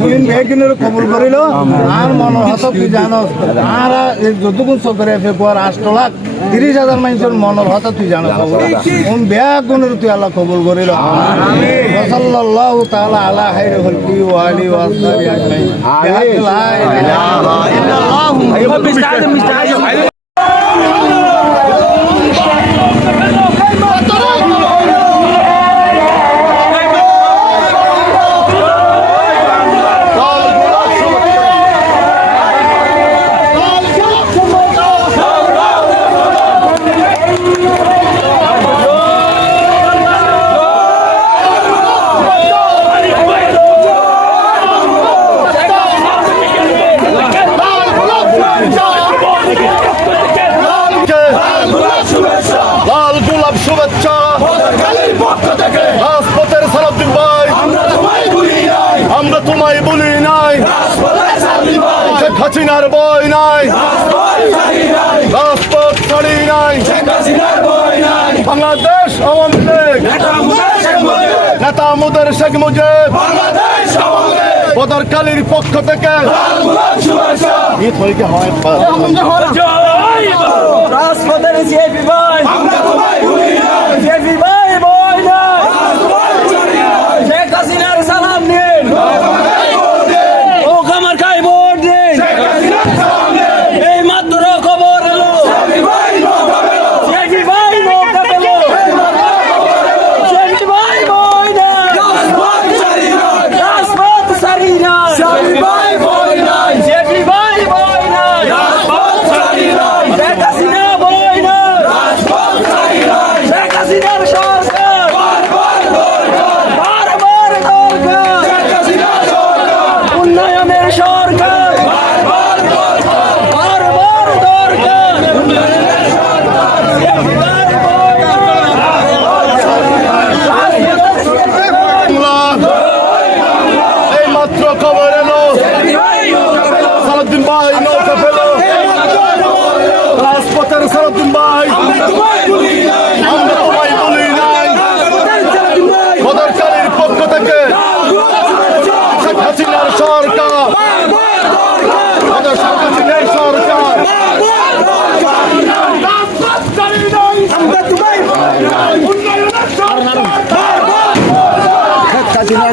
তুই বেকিনের কবুল করিল। আর মনের হত তুই জানস আর যতক্ষণ চকরে ফেকুয়ার আষ্ট লাখ তিরিশ হাজার মানুষের মনের হত তুই জানস কোন বেয়া গুণের তুই আল্লাহ কবুল করিল? সাল্লাল্লাহু তাআলা আলা খাইরি হলকি ওয়া আলি ওয়া আসহাবি আজমাইন। লা ইলাহা ইল্লাল্লাহ। লাল গোলাপ শুভেচ্ছা রাজপথের সালাউদ্দিন ভাই আমরা তোমায় বলি নাই শেখ হাসিনার বই নাই রাজপথ ছাড়ি নাই বাংলাদেশ আওয়ামী লীগ নেতা মুদের শেখ মুজিব। বদরকালীর পক্ষ থেকে। ঈদ হইকে হয় রাজপথের জেপি ভাই আমরা তোমায় ভুলি না জেপি ভাই বই না শেখ হাসিনার সালাম দিন ও কামার খাই ভোট দিন এই মাত্র খবর এলো জেপি ভাই নৌকা পেল জেপি ভাই বই না রাজপথ সারি না জেপি ভাই বই না জেপি ভাই বই না শেখ হাসিনা বই না শেখ হাসিনার সরকার বারবার দরকার উন্নয়নের সরকার বারবার দরকার বাংলা এই মাত্র খবর এলো সালাউদ্দিন ভাই নৌকা পেল রাজপথের সালাউদ্দিন ভাই আমরা তোমায় বলি নাই বদরকালীর পক্ষ থেকে শেখ হাসিনার সরকার আমাদের শেখ হাসিনার সরকার শেখ হাসিনার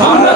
Time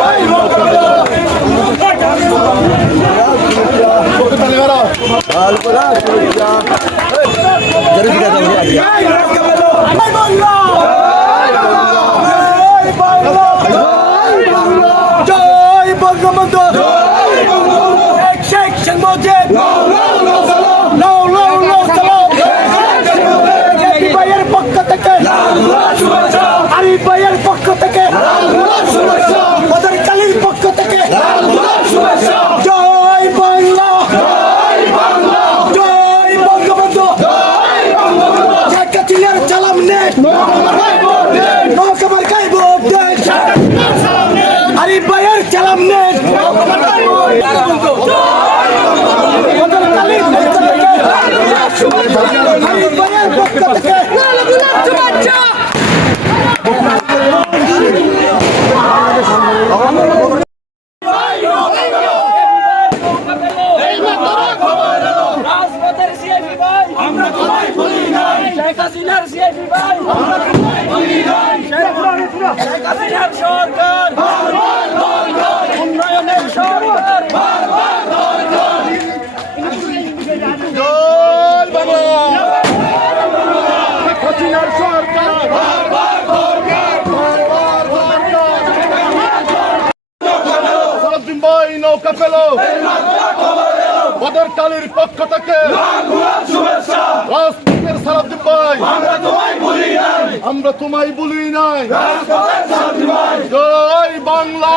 ভাই নৌকা পেল জয় বঙ্গবন্ধু শেখ শেখ শেখ মুজিব লাউ লাউ লাউ সালাম এপি ভাইয়ের পক্ষ থেকে আরিফ ভাইয়ের পক্ষ থেকে ওদের কালীর পক্ষ থেকে জয় বাংলা জয় বঙ্গবন্ধু শেখ হাসিনার সালাম নেন নৌকামার গায়ে ভোট দেন আরিফ ভাইয়ের সালাম নেন ওদের কালীর পক্ষ থেকে আরিফ ভাইয়ের পক্ষ থেকে রাজপথের সিআইপি ভাই আমরা তোমায় ভুলি নাই শেখ হাসিনার সিআইপি ভাই শেখ হাসিনার সরকার উন্নয়নের সরকার হাসিনার সরকার নৌকা পেল। বদর পক্ষ থেকে। সালাউদ্দিন ভাই। আমরা তোমায় বলি নাই। জয় বাংলা।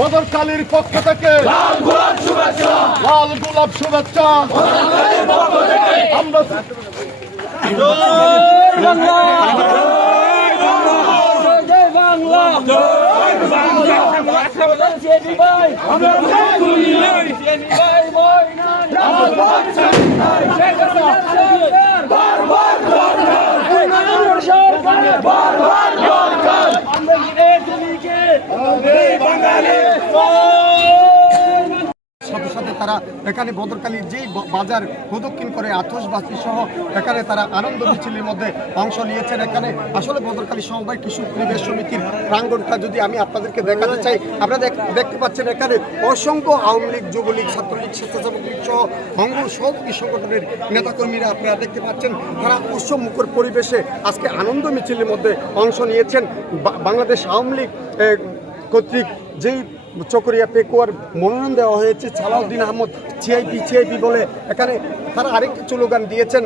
বদরকালীর পক্ষ থেকে লাল গোলাপ শুভেচ্ছা আমরা জয় বাংলা জয় বাংলা রাজপথের সিআইপি ভাই আমরা তোমায় ভুলি নাই সিআইপি ভাই ভয় নাই শেখ হাসিনার সরকার বারবার দরকার উন্নয়নের সরকার বারবার দরকার আমরা এদিকে বাঙালি। তারা এখানে বদরকালীর যেই বাজার প্রদক্ষিণ করে আতসবাসী সহ এখানে তারা আনন্দ মিছিলের মধ্যে অংশ নিয়েছেন এখানে। আসলে বদরকালী সমবায় কৃষি পরিবেশ সমিতির প্রাঙ্গণটা যদি আমি আপনাদেরকে দেখাতে চাই, আপনারা দেখতে পাচ্ছেন এখানে অসংখ্য আওয়ামী লীগ, যুবলীগ, ছাত্রলীগ স্বেচ্ছাসেবক লীগ সহ অঙ্গ সহযোগী সংগঠনের নেতাকর্মীরা আপনারা দেখতে পাচ্ছেন, তারা উৎসবমুখর পরিবেশে আজকে আনন্দ মিছিলের মধ্যে অংশ নিয়েছেন। বাংলাদেশ আওয়ামী লীগ কর্তৃক যেই চকরিয়া পেকুয়ার মনোনয়ন দেওয়া হয়েছে। ছালাউদ্দিন আহমদ সিআইপি সিআইপি বলে এখানে তারা আরেকটি স্লোগান দিয়েছেন।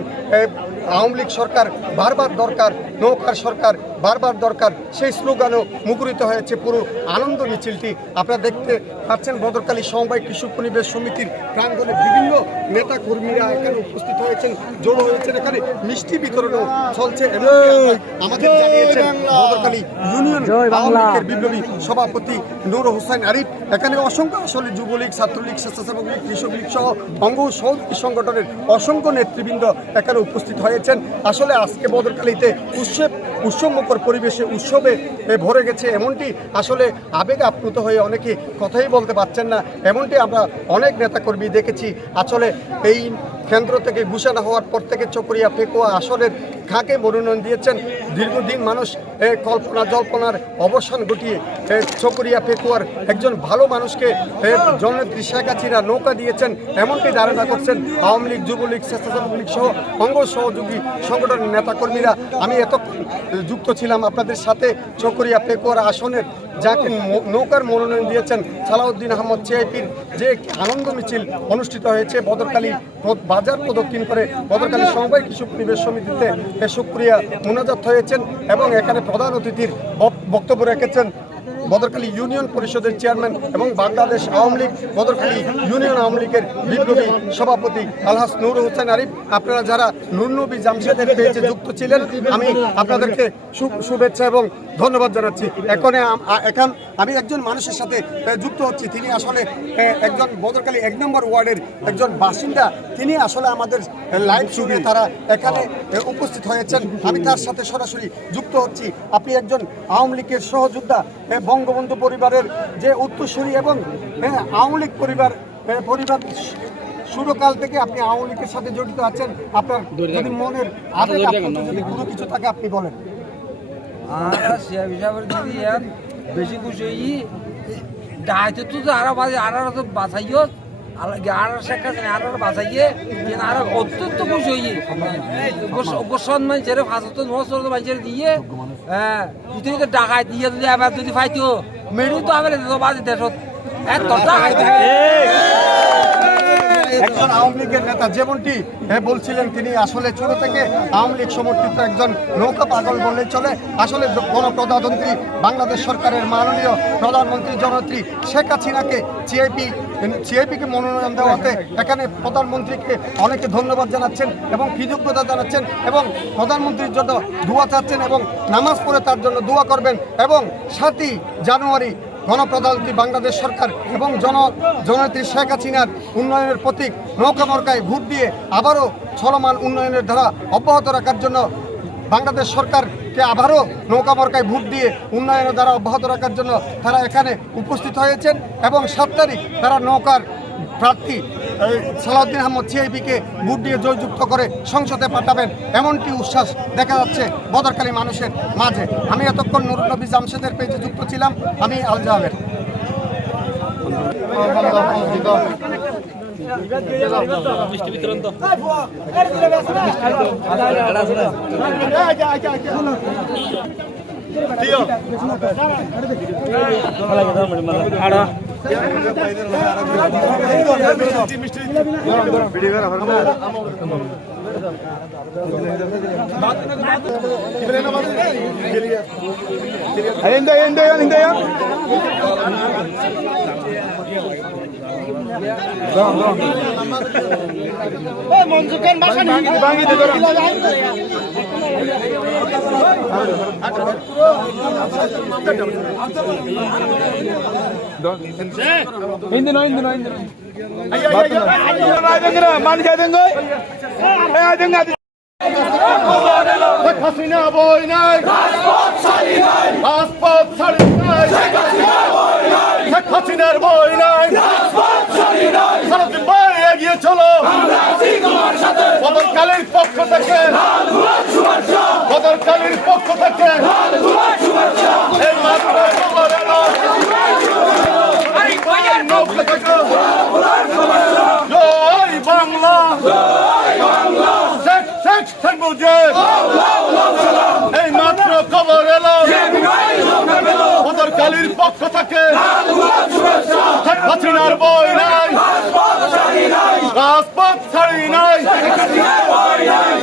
আওয়ামী লীগ সরকার বারবার দরকার নৌকার সরকার বারবার দরকার। সেই স্লোগানও মুখরিত হয়েছে পুরো আনন্দ মিছিলটি। আপনারা দেখতে পাচ্ছেন বদরকালী সমবায় কৃষক পরিবেশ সমিতির প্রাঙ্গণে বিভিন্ন নেতা কর্মীরা এখানে উপস্থিত হয়েছেন জড়ো হয়েছেন। এখানে মিষ্টি বিতরণও চলছে আমাদের জানিয়েছেন বদরকালী ইউনিয়ন আওয়ামী লীগের বিপ্লবী সভাপতি নূর হোসেন আরিফ। এখানে অসংখ্য আসলে যুবলীগ ছাত্রলীগ স্বেচ্ছাসেবক লীগ কৃষক লীগ সহ অঙ্গ সংগঠনের অসংখ্য নেতৃবৃন্দ এখানে উপস্থিত হয়েছেন। আসলে আজকে বদরকালীতে উৎসব, উৎসবমুখর পরিবেশে উৎসবে ভরে গেছে এমনটি আসলে আবেগ আপ্লুত হয়ে অনেকে কথাই বলতে পারছেন না। এমনটি আমরা অনেক নেতাকর্মী দেখেছি। আসলে এই কেন্দ্র থেকে ঘোষণা হওয়ার পর থেকে চকরিয়া পেকুয়া আসনের খাঁকে মনোনয়ন দিয়েছেন। দীর্ঘদিন মানুষ কল্পনা জল্পনার অবসান ঘটিয়ে চকরিয়া পেকুয়ার একজন ভালো মানুষকে জননেত্রী শেখ হাসিনা নৌকা দিয়েছেন, এমনটি ধারণা করছেন আওয়ামী লীগ, যুবলীগ, স্বেচ্ছাসেবক লীগ সহ অঙ্গ সহযোগী সংগঠনের নেতাকর্মীরা। আমি এত যুক্ত ছিলাম আপনাদের সাথে চকরিয়া পেকুয়ার আসনের, যাকে নৌকার মনোনয়ন দিয়েছেন সালাউদ্দিন আহমদ সিআইপির যে আনন্দ মিছিল অনুষ্ঠিত হয়েছে বদরকালী বাজার প্রদক্ষিণ করে বদরকালী সমবায় কৃষি পরিবেশ সমিতিতে এ সুক্রিয়া মোনাজাত হয়েছেন এবং এখানে প্রধান অতিথির বক্তব্য রেখেছেন বদরকালী ইউনিয়ন পরিষদের চেয়ারম্যান এবং বাংলাদেশ আওয়ামী লীগ বদরকালী ইউনিয়ন আওয়ামী লীগের বিপ্লবী সভাপতি আলহাস নূর হোসেন আরিফ। আপনারা যারা নুরনবী জামশেদের পেয়েছে যুক্ত ছিলেন, আমি আপনাদেরকে শুভেচ্ছা এবং ধন্যবাদ জানাচ্ছি। এখন এখন আমি একজন মানুষের সাথে যুক্ত হচ্ছি। তিনি আসলে একজন বদরকালী এক নম্বর ওয়ার্ডের একজন বাসিন্দা। তিনি আসলে আমাদের লাইভ শুনে তারা এখানে উপস্থিত হয়েছেন। আমি তার সাথে সরাসরি যুক্ত হচ্ছি। আপনি একজন আওয়ামী লীগের সহযোদ্ধা বঙ্গবন্ধু পরিবারের যে উত্তরসূরি এবং আওয়ামী লীগ পরিবার পরিবার শুরুকাল থেকে আপনি আওয়ামী লীগের সাথে জড়িত আছেন। আপনার যদি মনের আবেগ কোনো কিছু থাকে আপনি বলেন। আর সে হিসাবে যদি বেশি খুশি হই। ডাইতে তো আরও বাজে, আর তো বাঁচাইও। আর শেখা আছে আর বাঁচাইয়ে আর অত্যন্ত খুশি হই। অবসর মানুষের ফাঁসত নসর মানুষের দিয়ে। হ্যাঁ তুই তো ডাকাই দিয়ে যদি আবার যদি ফাইতো মেরু তো আবার বাজে দেশত। এত ডাকাই একজন আওয়ামী লীগের নেতা, যেমনটি বলছিলেন তিনি, আসলে ছোট থেকে আওয়ামী লীগ সমর্থিত একজন নৌকা পাগল বললেই চলে। আসলে গণপ্রজাতন্ত্রী, বাংলাদেশ সরকারের মাননীয় প্রধানমন্ত্রী জনত্রী শেখ হাসিনাকে সিআইপি সিআইপিকে মনোনয়ন দেওয়াতে এখানে প্রধানমন্ত্রীকে অনেকে ধন্যবাদ জানাচ্ছেন এবং কৃতজ্ঞতা জানাচ্ছেন এবং প্রধানমন্ত্রীর জন্য দোয়া চাচ্ছেন এবং নামাজ পড়ে তার জন্য দোয়া করবেন এবং সাতই জানুয়ারি গণপ্রজাতন্ত্রী বাংলাদেশ সরকার এবং জন, জননেত্রী শেখ হাসিনার উন্নয়নের প্রতীক নৌকা মরকায় ভোট দিয়ে আবারও চলমান উন্নয়নের ধারা অব্যাহত রাখার জন্য বাংলাদেশ সরকারকে আবারও নৌকা মরকায় ভোট দিয়ে উন্নয়নের দ্বারা অব্যাহত রাখার জন্য তারা এখানে উপস্থিত হয়েছেন এবং সাত তারিখ তারা নৌকার প্রার্থী সালাউদ্দিন আহমদ সিআইপিকে ভোট দিয়ে জয়যুক্ত করে সংসদে পাঠাবেন, এমনটি উচ্ছ্বাস দেখা যাচ্ছে বদরকালী মানুষের মাঝে। আমি এতক্ষণ নুর নবী জামশেদের পেজে যুক্ত ছিলাম, আমি আল জাহাবের എന്താ എന്താ നിന്റെ মঞ্জুকান বাসা ভাঙি দেবে শেখ হাসিনা বই নাই রাজপথ ছাড়ি নাই শেখ হাসিনার বই নাই সারাদিন ভাই এগিয়ে চলো বদরকালীর পক্ষ থেকে বদরকালীর পক্ষ থেকে এই মাত্র খবর এলো নৌকা থেকে জয় বাংলা শেখ মুজিব এই মাত্র খবর এলো। বদরকালীর পক্ষ থেকে। হাসিনার বই নাই। রাজপথ ছাড়ি নাই।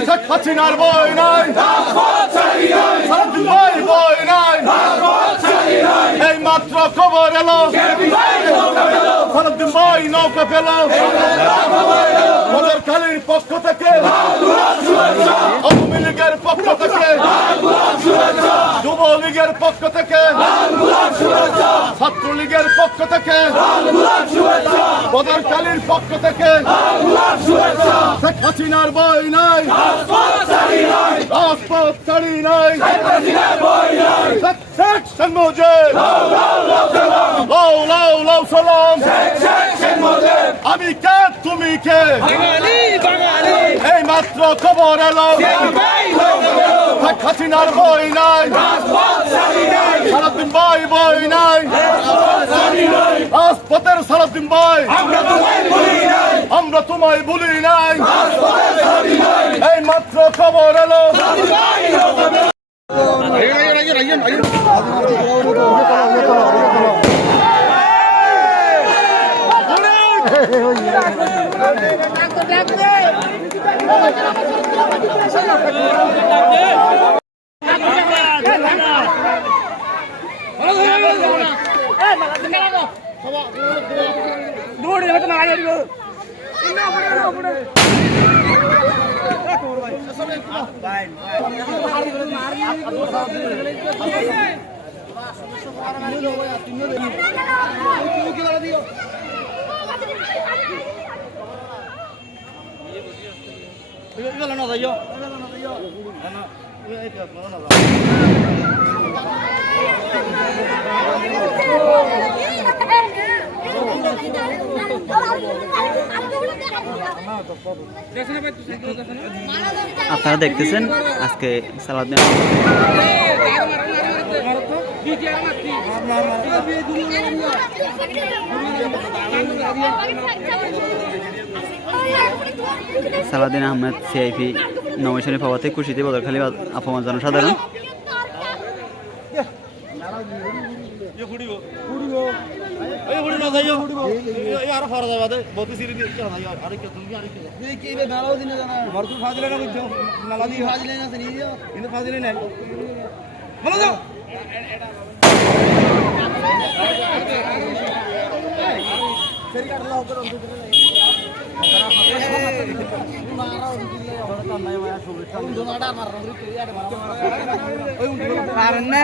শেখ হাসিনার বই নাই। বই নাই। এই quattro covorelo Che mai no capello Sarabdi mai no capello Moder Kali'nin পক্ষ থেকে আওয়ামী লীগের পক্ষ থেকে যুবলীগের পক্ষ থেকে ছাত্রলীগের পক্ষ থেকে বদরকালীর পক্ষ থেকে শেখ হাসিনার বই নাই রাজপথ ছাড়ি নাই Sheikh Sheikh সন্মোজের Low, low, low, salam. Shake, আমি কে? তুমি কে? বাঙালি বাঙালি। এই মাত্র খবর এলো। শেখ হাসিনার বই নাই। সারাদিন বই বই নাই। রাজপথের সারাদিন বই। আমরা তোমায় ভুলি নাই। এই মাত্র খবর এলো। ayun, ayun. দৌড়ে তোমার আগে Dígalo, no, de yo. Dígalo, no, de yo. No, no. আপনারা দেখতেছেন আজকে সালাদ সালাদিন আহমেদ সিআইপি নমেশনী পাওয়াতে খুশিতে বদরখালী আফমান জনসাধারণ ਬੜੀ ਮਜ਼ਾ ਆਇਆ ਯਾਰ ਫਰਜ਼ ਆਵਾ ਤੇ ਬਹੁਤੀ ਸੀਰੀ ਨਹੀਂ ਚਾਹਦਾ ਯਾਰ ਅਰੇ ਕਿ ਦੁਨੀਆ ਅਰੇ ਕਿ ਇਹ ਕੀ ਵੇ ਨਾਲਾ ਦਿਨ ਜਾਣਾ ਵਰਤੂ ਫਾਜ਼ਲੇ ਨਾ ਕੁਝ ਨਾਲਾ ਦੀ ਫਾਜ਼ਲੇ ਨਾ ਸਨੀ ਦਿਓ ਇਹਨੇ ਫਾਜ਼ਲੇ ਨਾ ਮਲੋ ਜਾ ശരി കടലാ ഒക്കെ പറഞ്ഞേ